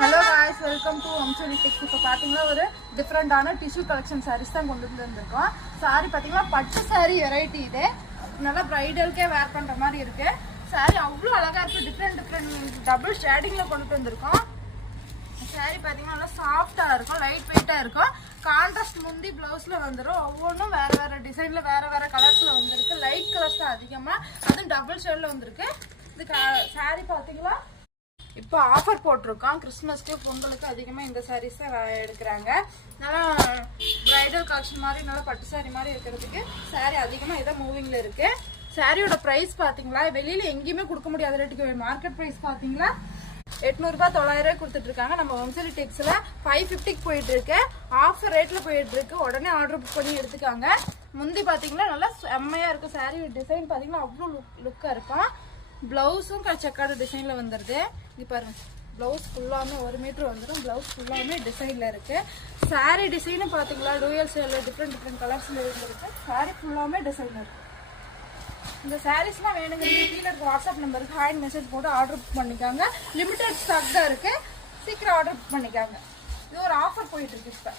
Hello guys, welcome to வம்சலி டெக்ஸ். இப்போ பார்த்தீங்கன்னா ஒரு டிஃப்ரெண்டான டிஷ்யூ கலெக்ஷன் சாரீஸ் தான் கொண்டு வந்துருக்கோம். சாரி பார்த்தீங்கன்னா பட்டு சாரி வெரைட்டி. இது நல்லா ப்ரைடலுக்கே வேர் பண்ணுற மாதிரி இருக்கு. சாரி அவ்வளோ அழகாக இருக்குது. டிஃப்ரெண்ட் டபுள் ஷேடிங்கில் கொண்டு வந்திருக்கோம். சாரி பார்த்தீங்கன்னா நல்லா சாஃப்டாக இருக்கும், லைட் வெயிட்டாக இருக்கும். கான்ட்ராஸ்ட் முந்தி ப்ளவுஸில் வந்துடும். ஒவ்வொன்றும் வேறு டிசைனில் வேறு கலர்ஸில் வந்துருக்கு. லைட் கலர்ஸ் தான் அதிகமாக, அதுவும் டபுள் ஷேடில் வந்துருக்கு. இது சாரி பார்த்தீங்களா இப்போ ஆஃபர் போட்டிருக்கோம். கிறிஸ்மஸ்க்கு பொங்கலுக்கு அதிகமாக இந்த சாரீஸ் தான் எடுக்கிறாங்க. நல்லா ப்ரைடல் கலெக்ஷன் மாதிரி நல்லா பட்டு சாரி மாதிரி இருக்கிறதுக்கு சாரி அதிகமாக இதான் மூவிங்கில் இருக்குது. சாரியோட ப்ரைஸ் பார்த்தீங்களா வெளியில் எங்கேயுமே கொடுக்க முடியாத ரேட்டுக்கு மார்க்கெட் ப்ரைஸ் பார்த்தீங்களா 800 900 கொடுத்துட்ருக்காங்க. நம்ம வம்சலி டெக்ஸில் 550க்கு போயிட்டுருக்கு. ஆஃபர் ரேட்டில் போயிட்டுருக்கு. உடனே ஆர்டர் புக் பண்ணி எடுத்துக்காங்க. முந்தி பார்த்தீங்கன்னா நல்லா செம்மையாக இருக்கும். சாரி டிசைன் பார்த்தீங்கன்னா அவ்வளோ லுக்காக இருக்கும். ப்ளவுஸும் செக்கார்டு டிசைனில் வந்துடுது. இது பாருங்க, ப்ளவுஸ் ஃபுல்லாமே 1 மீட்டர் வந்துடும். ப்ளவுஸ் ஃபுல்லாமே டிசைனில் இருக்குது. சாரீ டிசைனும் பார்த்தீங்களா டூயல் சேலில் டிஃப்ரெண்ட் கலர்ஸில் இருந்துருக்கு. சாரீ ஃபுல்லாமே டிசைன் இருக்குது. இந்த சாரீஸ்லாம் வேணுங்க கீழே இருக்க வாட்ஸ்அப் நம்பருக்கு ஹாய் மெசேஜ் போட்டு ஆர்டர் புக் பண்ணிக்காங்க. லிமிடெட் ஸ்டாக் தான் இருக்குது, சீக்கிரம் ஆர்டர் புக் பண்ணிக்காங்க. இது ஒரு ஆஃபர் போயிட்டுருக்கு இப்போ.